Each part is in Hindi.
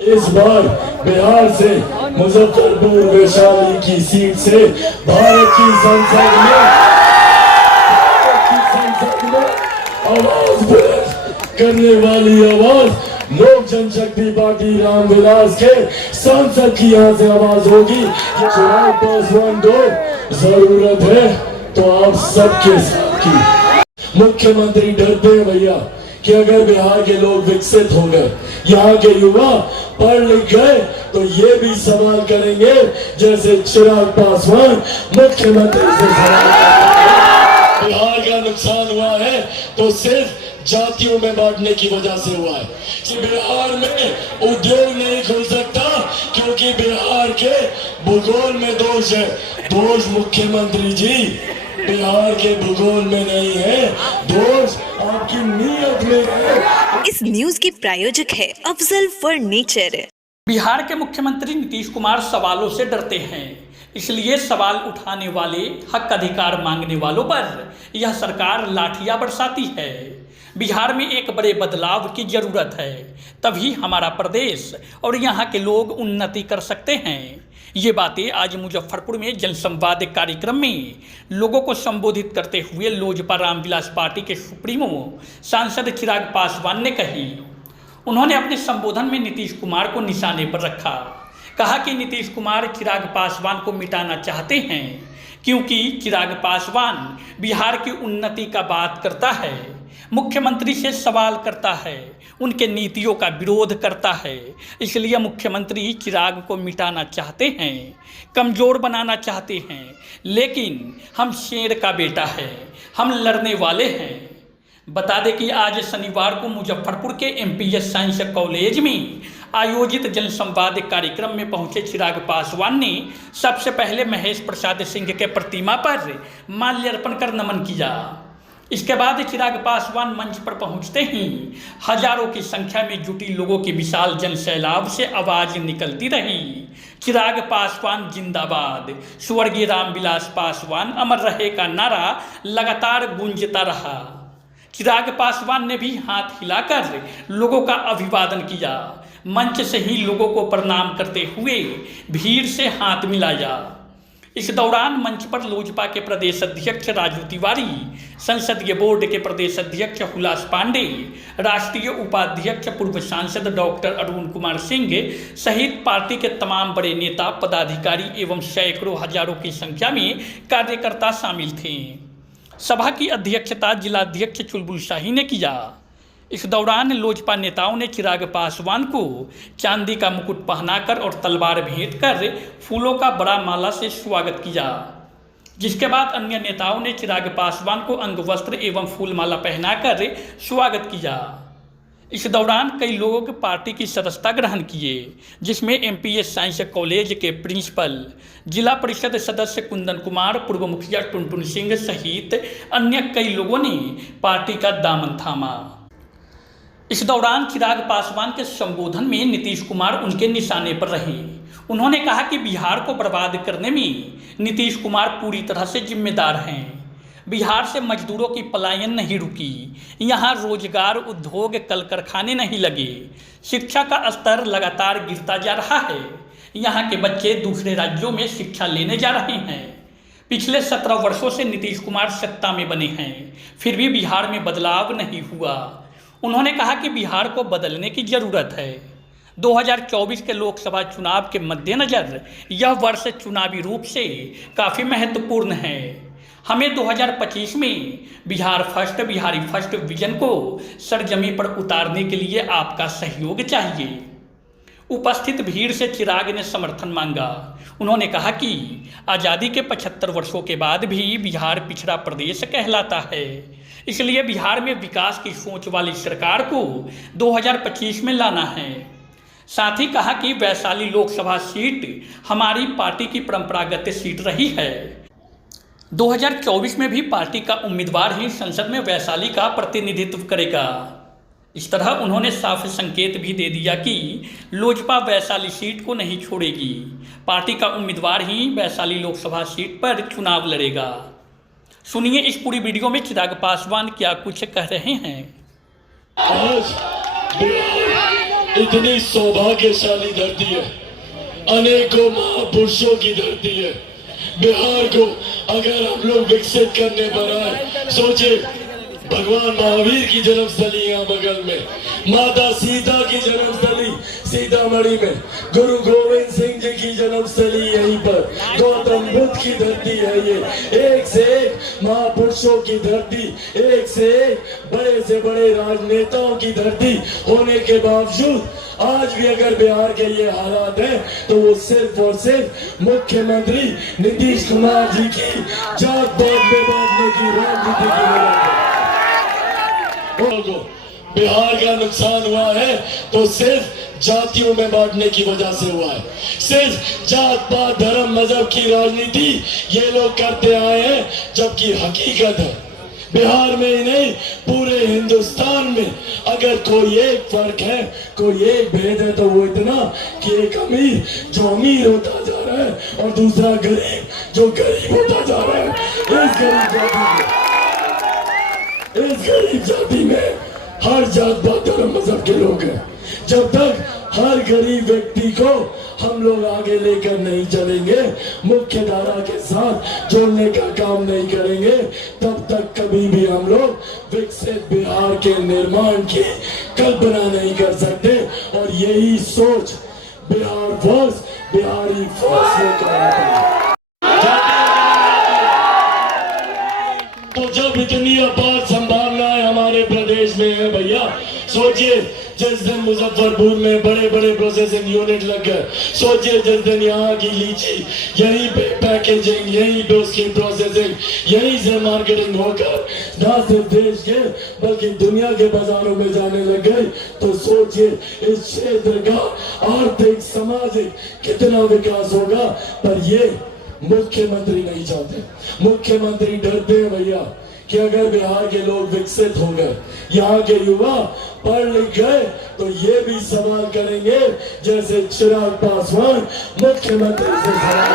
इस बार बिहार से मुजफ्फरपुर वैशाली की सीट से भारत की संसद में आवाज बुलंद करने वाली आवाज लोक जनशक्ति पार्टी रामविलास के सांसद की यहाँ से आवाज होगी। चिराग पासवान को जरूरत है तो आप सबके साथ की। मुख्यमंत्री डरते हैं भैया कि अगर बिहार के लोग विकसित हो गए, यहाँ के युवा पढ़ लिख गए, तो ये भी सवाल करेंगे जैसे चिराग पासवान मुख्यमंत्री से सवाल करेंगे। बिहार का नुकसान हुआ है तो सिर्फ जातियों में बांटने की वजह से हुआ है। बिहार में उद्योग नहीं खुल सकता क्योंकि बिहार के भूगोल में दोष है। दोष मुख्यमंत्री जी बिहार के भूगोल में नहीं है, दोष आपकी नीयत में है। इस न्यूज की प्रायोजक है अफजल फर्नीचर। बिहार के मुख्यमंत्री नीतीश कुमार सवालों से डरते हैं, इसलिए सवाल उठाने वाले, हक अधिकार मांगने वालों पर यह सरकार लाठियां बरसाती है। बिहार में एक बड़े बदलाव की जरूरत है, तभी हमारा प्रदेश और यहाँ के लोग उन्नति कर सकते हैं। ये बातें आज मुजफ्फरपुर में जनसंवाद कार्यक्रम में लोगों को संबोधित करते हुए लोजपा रामविलास पार्टी के सुप्रीमो सांसद चिराग पासवान ने कही। उन्होंने अपने संबोधन में नीतीश कुमार को निशाने पर रखा। कहा कि नीतीश कुमार चिराग पासवान को मिटाना चाहते हैं क्योंकि चिराग पासवान बिहार की उन्नति का बात करता है, मुख्यमंत्री से सवाल करता है, उनके नीतियों का विरोध करता है। इसलिए मुख्यमंत्री चिराग को मिटाना चाहते हैं, कमज़ोर बनाना चाहते हैं। लेकिन हम शेर का बेटा है, हम लड़ने वाले हैं। बता दें कि आज शनिवार को मुजफ्फरपुर के एमपीएस साइंस कॉलेज में आयोजित जनसंवाद कार्यक्रम में पहुंचे चिराग पासवान ने सबसे पहले महेश प्रसाद सिंह के प्रतिमा पर माल्यार्पण कर नमन किया। इसके बाद चिराग पासवान मंच पर पहुंचते ही हजारों की संख्या में जुटी लोगों की विशाल जनसैलाब से आवाज निकलती रही, चिराग पासवान जिंदाबाद, स्वर्गीय रामविलास पासवान अमर रहे का नारा लगातार गूंजता रहा। चिराग पासवान ने भी हाथ हिलाकर लोगों का अभिवादन किया। मंच से ही लोगों को प्रणाम करते हुए भीड़ से हाथ मिलाया। इस दौरान मंच पर लोजपा के प्रदेश अध्यक्ष राजू तिवारी, संसदीय बोर्ड के प्रदेश अध्यक्ष हुलास पांडे, राष्ट्रीय उपाध्यक्ष पूर्व सांसद डॉक्टर अरुण कुमार सिंह सहित पार्टी के तमाम बड़े नेता, पदाधिकारी एवं सैकड़ों हजारों की संख्या में कार्यकर्ता शामिल थे। सभा की अध्यक्षता जिलाध्यक्ष चुलबुल शाही ने किया। इस दौरान लोजपा नेताओं ने चिराग पासवान को चांदी का मुकुट पहनाकर और तलवार भेंट कर फूलों का बड़ा माला से स्वागत किया, जिसके बाद अन्य नेताओं ने चिराग पासवान को अंगवस्त्र एवं फूलमाला पहनाकर स्वागत किया। इस दौरान कई लोग पार्टी की सदस्यता ग्रहण किए, जिसमें एमपीएस साइंस कॉलेज के प्रिंसिपल, जिला परिषद सदस्य कुंदन कुमार, पूर्व मुखिया टुनटुन सिंह सहित अन्य कई लोगों ने पार्टी का दामन थामा। इस दौरान चिराग पासवान के संबोधन में नीतीश कुमार उनके निशाने पर रहे। उन्होंने कहा कि बिहार को बर्बाद करने में नीतीश कुमार पूरी तरह से जिम्मेदार हैं। बिहार से मजदूरों की पलायन नहीं रुकी, यहाँ रोजगार, उद्योग, कल कारखाने नहीं लगे, शिक्षा का स्तर लगातार गिरता जा रहा है। यहाँ के बच्चे दूसरे राज्यों में शिक्षा लेने जा रहे हैं। पिछले 17 वर्षों से नीतीश कुमार सत्ता में बने हैं, फिर भी बिहार में बदलाव नहीं हुआ। उन्होंने कहा कि बिहार को बदलने की जरूरत है। 2024 के लोकसभा चुनाव के मद्देनजर यह वर्ष चुनावी रूप से काफ़ी महत्वपूर्ण है। हमें 2025 में Bihar first, Bihari first vision को सरजमी पर उतारने के लिए आपका सहयोग चाहिए। उपस्थित भीड़ से चिराग ने समर्थन मांगा। उन्होंने कहा कि आज़ादी के 75 वर्षों के बाद भी बिहार पिछड़ा प्रदेश कहलाता है, इसलिए बिहार में विकास की सोच वाली सरकार को 2025 में लाना है। साथ ही कहा कि वैशाली लोकसभा सीट हमारी पार्टी की परंपरागत सीट रही है। 2024 में भी पार्टी का उम्मीदवार ही संसद में वैशाली का प्रतिनिधित्व करेगा। इस तरह उन्होंने साफ संकेत भी दे दिया कि लोजपा वैशाली सीट को नहीं छोड़ेगी, पार्टी का उम्मीदवार ही वैशाली लोकसभा सीट पर चुनाव लड़ेगा। सुनिए इस पूरी वीडियो में चिराग पासवान क्या कुछ कह रहे हैं। इतनी सौभाग्यशाली धरती है, अनेकों महापुरुषों की धरती है। बिहार को अगर हम लोग विकसित करने पर आए, सोचे भगवान महावीर की जन्मस्थली यहाँ बगल में, माता सीता की जन्मस्थली सीतामढ़ी में, गुरु गोविंद सिंह जी की जन्मस्थली यहीं पर, गौतम बुद्ध की धरती है ये, एक से एक महापुरुषों की धरती, एक से एक बड़े से बड़े राजनेताओं की धरती होने के बावजूद आज भी अगर बिहार के ये हालात हैं तो वो सिर्फ और सिर्फ मुख्यमंत्री नीतीश कुमार जी की जात पात में बांटने की राजनीति की वजह से को बिहार का नुकसान हुआ है तो सिर्फ जातियों में बांटने की वजह से हुआ है। सिर्फ जात पात धर्म मजहब की राजनीति ये लोग करते आए हैं, जबकि हकीकत है बिहार में ही नहीं पूरे हिंदुस्तान में अगर कोई एक फर्क है, कोई एक भेद है तो वो इतना कि एक अमीर जो अमीर होता जा रहा है और दूसरा गरीब जो गरीब होता जा रहा है। इस गरीब जाति में हर जात पात धर्म मजहब के लोग हैं। जब तक हर गरीब व्यक्ति को हम लोग आगे लेकर नहीं चलेंगे, मुख्य धारा के साथ जोड़ने का काम नहीं करेंगे, तब तक कभी भी हम लोग विकसित बिहार के निर्माण की कल्पना नहीं कर सकते। और यही सोच बिहार फर्स्ट, बिहारी फर्स्ट लेकर तो जब इतनी अपार संभावनाएं हमारे प्रदेश में है भैया, सोचिए जिस दिन मुजफ्फरपुर में बड़े बड़े प्रोसेसिंग यूनिट लग गए, सोचिए जिस दिन यहाँ की लीची यहीं पे पैकेजिंग, यहीं पे उसकी प्रोसेसिंग, यहीं से मार्केटिंग होकर न सिर्फ देश के बल्कि दुनिया के बाजारों में जाने लग गई, तो सोचिए इस क्षेत्र का आर्थिक सामाजिक कितना विकास होगा। पर ये मुख्यमंत्री नहीं चाहते। मुख्यमंत्री डरते हैं भैया कि अगर बिहार के लोग विकसित हो गए, यहाँ के युवा पढ़ लिख गए, तो ये भी सवाल करेंगे जैसे चिराग पासवान मुख्यमंत्री से सवाल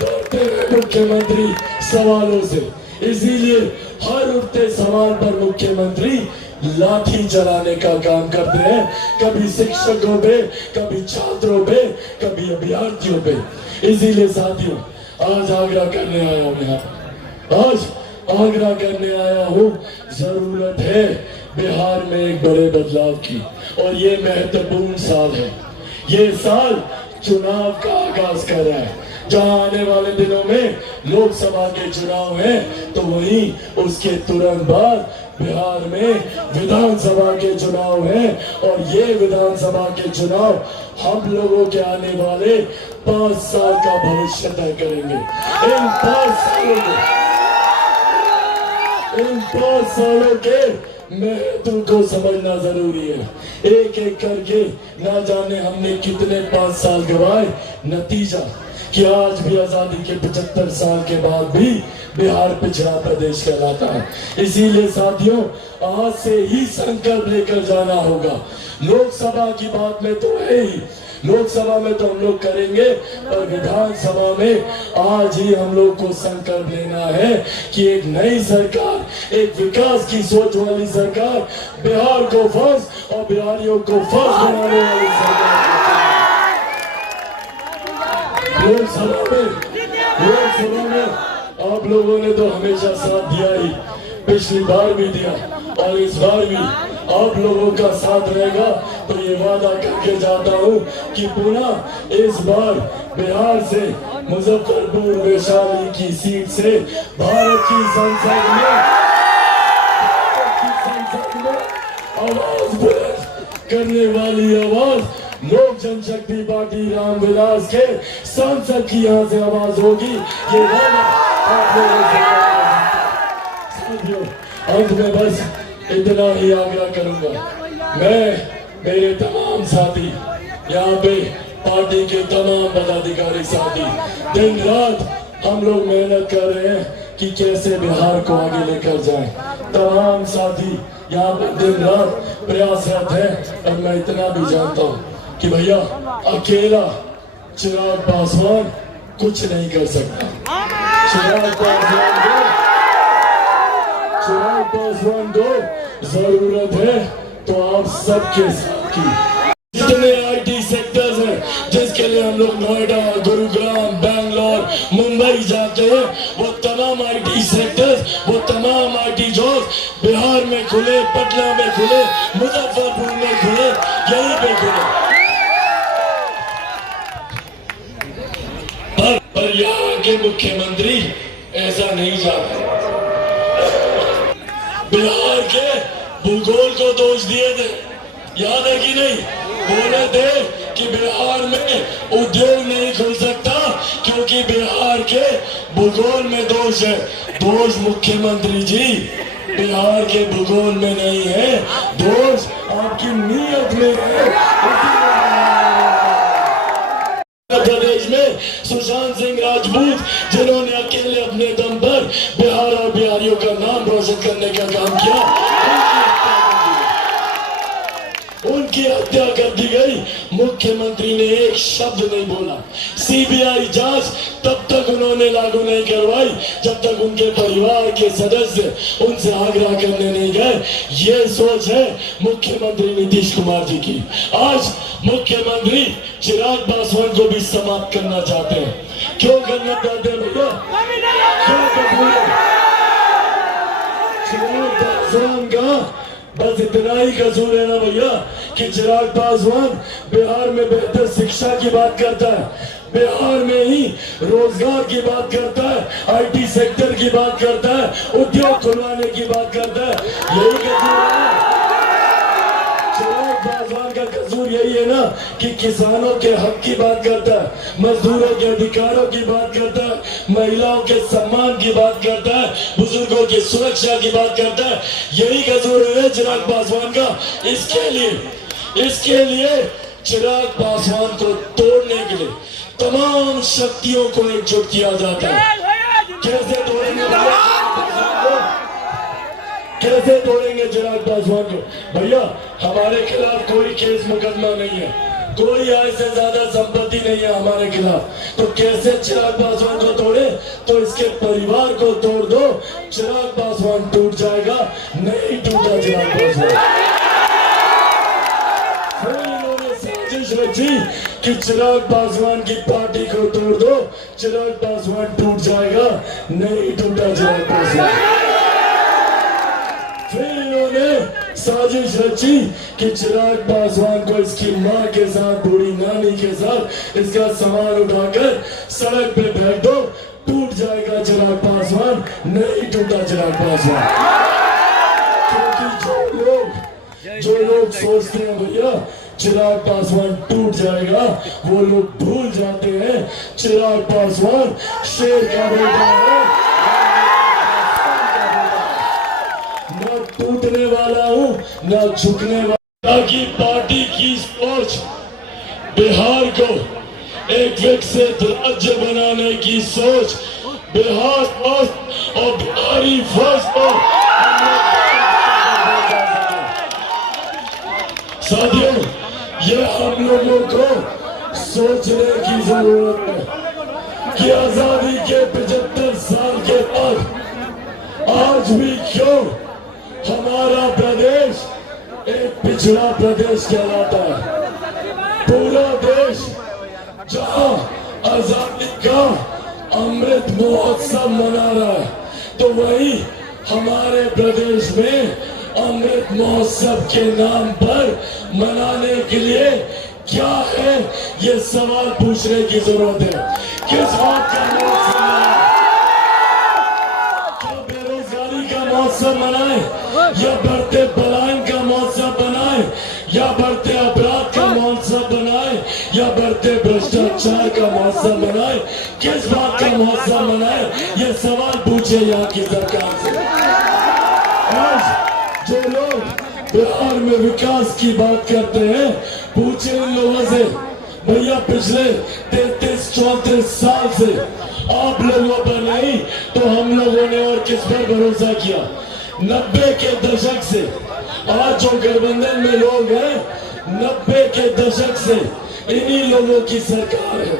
डरते हैं मुख्यमंत्री सवालों से। इसीलिए हर उठते सवाल पर मुख्यमंत्री लाठी चलाने का काम करते हैं, कभी शिक्षकों पे, कभी छात्रों पे, कभी अभ्यर्थियों पे। इसीलिए साथियों आज आग्रह करने आया हूँ, यहाँ आज आग्रह करने आया हूँ, जरूरत है बिहार में एक बड़े बदलाव की। और ये महत्वपूर्ण साल है, ये साल चुनाव का आगाज कर रहा है। जहां आने वाले दिनों में लोकसभा के चुनाव हैं, तो वहीं उसके तुरंत बाद बिहार में विधानसभा के चुनाव हैं। और ये विधानसभा के चुनाव हम लोगों के आने वाले 5 साल का भविष्य तय करेंगे। इन 5 सालों के महत्व को समझना जरूरी है। एक एक करके ना जाने हमने कितने 5 साल गवाए, नतीजा कि आज भी आजादी के 75 साल के बाद भी बिहार पिछड़ा प्रदेश कहलाता है। इसीलिए साथियों आज से ही संकल्प लेकर जाना होगा। लोकसभा की बात में तो है ही, लोकसभा में तो हम लोग करेंगे, और विधानसभा में आज ही हम लोग को संकल्प लेना है कि एक नई सरकार, एक विकास की सोच वाली सरकार, बिहार को फर्स्ट और बिहारियों को फर्स्ट बनाने वाली सरकार। लोकसभा में आप लोगों ने तो हमेशा साथ दिया ही, पिछली बार भी दिया और इस बार भी आप लोगों का साथ रहेगा। तो ये वादा करके जाता हूँ कि पुनः इस बार बिहार से मुजफ्फरपुर वैशाली की सीट से भारत की संसद में आवाज बुलंद करने वाली आवाज लोक जनशक्ति पार्टी रामविलास के सांसद की यहाँ से आवाज होगी। ये वादा आप लोगों से साथियों अंत में बस इतना ही आग्रह करूंगा। मैं, मेरे तमाम साथी, यहाँ पे पार्टी के तमाम पदाधिकारी साथी, दिन रात हम लोग मेहनत कर रहे हैं कि कैसे बिहार को आगे लेकर जाएं। तमाम साथी यहाँ पर दिन रात प्रयासरत हैं। और मैं इतना भी जानता हूँ कि भैया अकेला चिराग पासवान कुछ नहीं कर सकता। चिराग पासवान को जरूरत है तो आप सबके साथ की। जितने आईटी सेक्टर्स हैं जिसके लिए हम लोग नोएडा, गुरुग्राम, बैंगलोर, मुंबई जाते हैं, वो तमाम आईटी सेक्टर्स, वो तमाम आईटी जॉब्स बिहार में खुले, पटना में खुले, मुजफ्फरपुर में खुले, यहीं पे खुले। पर यहाँ के मुख्यमंत्री ऐसा नहीं चाहते। बिहार के भूगोल को दोष दिए थे, याद है कि नहीं? बोले थे कि बिहार में उद्योग नहीं खुल सकता क्योंकि बिहार के भूगोल में दोष है। दोष मुख्यमंत्री जी बिहार के भूगोल में नहीं है, दोष आपकी नीयत में है। प्रदेश में सुशांत सिंह राजपूत जिन्होंने अकेले अपने दम पर बिहार और बिहारियों का नाम रोशन करने का काम किया, उनकी हत्या कर दी गई। मुख्यमंत्री ने एक शब्द नहीं बोला। सीबीआई जांच तब तक उन्होंने लागू नहीं करवाई जब तक उनके परिवार के सदस्य उनसे आग्रह करने नहीं गए। ये सोच है मुख्यमंत्री नीतीश कुमार जी की। आज मुख्यमंत्री चिराग पासवान को भी समाप्त करना चाहते हैं। क्यों करना चाहते हैं भैया? चिराग पासवान का बस इतना ही कसूर है ना भैया कि चिराग पासवान बिहार में बेहतर शिक्षा की बात करता है, बिहार में ही रोजगार की बात करता है, आईटी सेक्टर की बात करता है, उद्योग खुलवाने की बात करता है। यही कसूर है चिराग पासवान का। कसूर यही है ना कि किसानों के हक की बात करता है, मजदूरों के अधिकारों की बात करता है, महिलाओं के सम्मान की बात करता है, बुजुर्गों की सुरक्षा की बात करता है। यही कसूर है चिराग पासवान का। इसके लिए चिराग पासवान को तोड़ने के लिए तमाम शक्तियों को एकजुट किया जाता है। कैसे तोड़ेंगे कैसे तोड़ेंगे चिराग पासवान को? भैया हमारे खिलाफ कोई केस मुकदमा नहीं है, कोई आय से ज्यादा संपत्ति नहीं है हमारे खिलाफ। तो कैसे चिराग पासवान को तोड़े? तो इसके परिवार को तोड़ दो, चिराग पासवान टूट जाएगा। नहीं टूटा चिराग पासवान। इन्होंने साजिश रची कि चिराग पासवान की पार्टी को तोड़ दो, चिराग पासवान टूट जाएगा। नहीं टूटा चिराग पासवान। फिर इन्होंने साजिश रची कि चिराग पासवान को इसकी मां के साथ, बूढ़ी नानी के साथ इसका सामान उठाकर सड़क पे फेंक दो, टूट जाएगा चिराग पासवान। नहीं टूटा चिराग पासवान। क्योंकि जो लोग सोचते हैं भैया चिराग पासवान टूट जाएगा, वो लोग भूल जाते हैं चिराग पासवान शेर का बेटा है। न टूटने वाला हूं न झुकने वाला। की पार्टी की सोच बिहार को एक विकसित राज्य बनाने की सोच, बिहार फर्स्ट और बिहारी फर्स्ट को साथियों, ये हम लोगों को सोचने की जरूरत है कि आजादी के 75 साल के बाद आज भी क्यों हमारा प्रदेश एक पिछड़ा प्रदेश कहलाता है। पूरा देश जहां आजादी का अमृत महोत्सव मना रहा है, तो वही हमारे प्रदेश में अमृत महोत्सव के नाम पर मनाने के लिए क्या है, ये सवाल पूछने की जरूरत है। किस बात का महोत्सव मनाए? क्या बेरोजगारी का महोत्सव मनाए, या बढ़ते पलायन का महोत्सव बनाए, या बढ़ते अपराध का महोत्सव बनाए, या बढ़ते भ्रष्टाचार का महोत्सव बनाए? किस बात का महोत्सव मनाए, ये सवाल पूछे यहाँ की सरकार से। आज जो लोग बिहार में विकास की बात करते हैं, पूछे इन लोगों से, भैया पिछले 33-34 साल से आप लोगों पर नहीं तो हम लोगों ने और किस पर भरोसा किया? 90 के दशक से आज जो गठबंधन में लोग हैं, 90 के दशक से इन्हीं लोगों की सरकार है।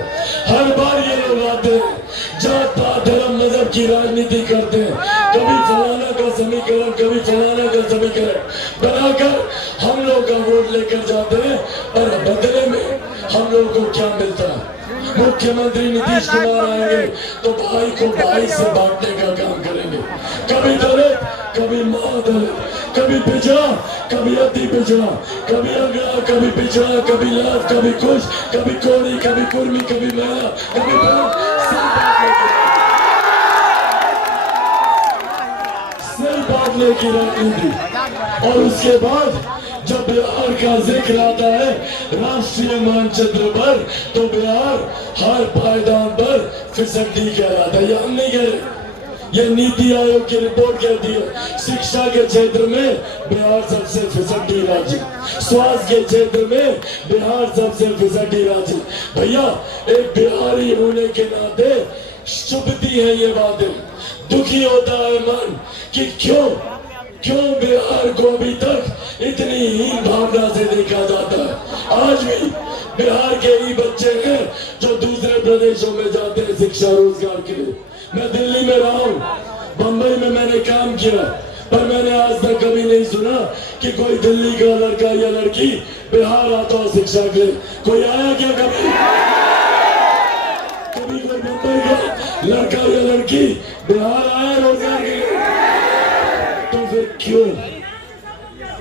हर बार ये लोग आते हैं, जात पात धर्म मजहब की राजनीति करते हैं, कभी फलाना का समीकरण कभी फलाना का समीकरण बनाकर हम लोग का वोट लेकर जाते हैं, और बदले में हम लोग को क्या मिलता है? मुख्यमंत्री नीतीश कुमार आएंगे तो भाई को भाई से बांटने का काम करेंगे। कभी दलित कभी मां दलित, कभी पिछड़ा कभी अति पिछड़ा, कभी अगड़ा कभी पिछड़ा, कभी लाभ कभी कुछ, कभी कोरी कभी कुर्मी, कभी महिला कभी सिर बांटने की राजनीति। और उसके बाद जब बिहार का जिक्र आता है राष्ट्रीय मानचित्र पर, तो बिहार हर पायदान पर फिसड्डी कहलाता है। ये हम नहीं कह रहे, ये नीति आयोग की रिपोर्ट कहती है। शिक्षा के क्षेत्र में बिहार सबसे फिसड्डी राज्य, स्वास्थ्य के क्षेत्र में बिहार सबसे फिसड्डी राज्य। भैया एक बिहारी होने के नाते चुभती है ये बातें, दुखी होता है मन कि क्यों बिहार को अभी तक इतनी हीन भावना से देखा जाता है। आज भी बिहार के ही बच्चे हैं जो दूसरे प्रदेशों में जाते हैं शिक्षा रोजगार के लिए। मैं दिल्ली में रहा हूँ, बंबई में मैंने काम किया, पर मैंने आज तक कभी नहीं सुना कि कोई दिल्ली का लड़का या लड़की बिहार आता हो शिक्षा के लिए। कोई आया क्या कभी कोई बंबई का लड़का या लड़की बिहार आया रोजगार के लिए? तो फिर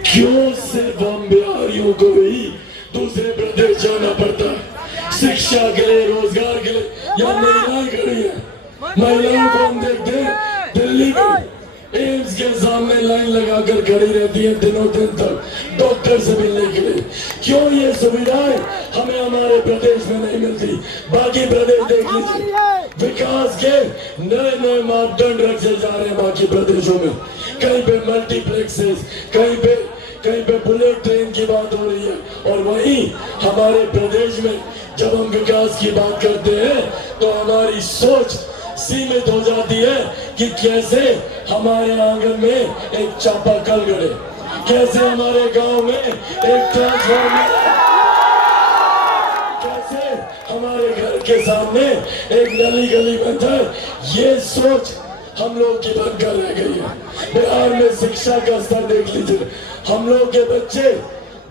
क्यों सिर्फ हम बिहारियों को ही दूसरे प्रदेश जाना पड़ता है शिक्षा के लिए, रोजगार के लिए? या महिलाएं खड़ी है, महिलाओं को हम देखते हैं दिल्ली में एम्स के सामने लाइन लगाकर खड़ी रहती है दिनों दिन तक डॉक्टर से मिलने के लिए। क्यों ये सुविधाएं हमें हमारे प्रदेश में नहीं मिलती? बाकी प्रदेश देख लीजिए, विकास के नए नए मापदंड रखे जा रहे हैं बाकी प्रदेशों में। कहीं पे मल्टीप्लेक्सेस, कहीं पे बुलेट ट्रेन की बात हो रही है, और वहीं हमारे प्रदेश में जब हम विकास की बात करते हैं तो हमारी सोच सीमित हो जाती है कि कैसे हमारे आंगन में एक चापाकल गड़े, कैसे हमारे गांव में एक ट्रांसफार्मर, कैसे हमारे घर के सामने एक नली गली बन जाए। ये सोच हम लोग की बनकर रह गई है। बिहार में शिक्षा का स्तर देख लीजिए, हम लोग के बच्चे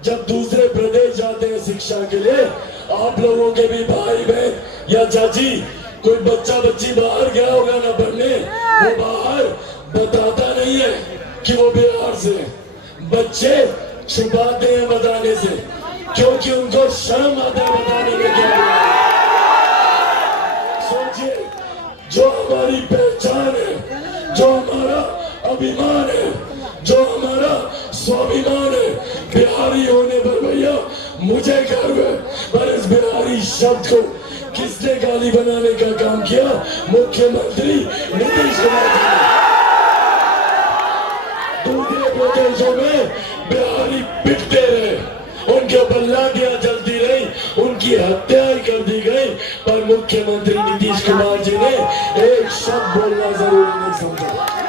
जब दूसरे प्रदेश जाते हैं शिक्षा के लिए, आप लोगों के भी भाई बहन या चाची कोई बच्चा बच्ची बाहर गया होगा ना पढ़ने, वो बाहर बताता नहीं है कि वो बिहार से। बच्चे छुपाते हैं बताने से, क्योंकि उनको शर्म आता है बताने में। क्या सोचिए, जो हमारी पहचान है, जो हमारा अभिमान है, जो हमारा स्वाभिमान है, बिहारी होने पर भैया मुझे गर्व है। पर इस बिहारी शब्द को किसने गाली बनाने का काम किया? मुख्यमंत्री नीतीश कुमार जी ने। दूसरे प्रदेशों में बिहारी पिटते रहे, उनके ऊपर लाठियां चलती रही, उनकी हत्याएं कर दी गई, पर मुख्यमंत्री नीतीश कुमार जी ने एक शब्द बोलना जरूरी नहीं समझा।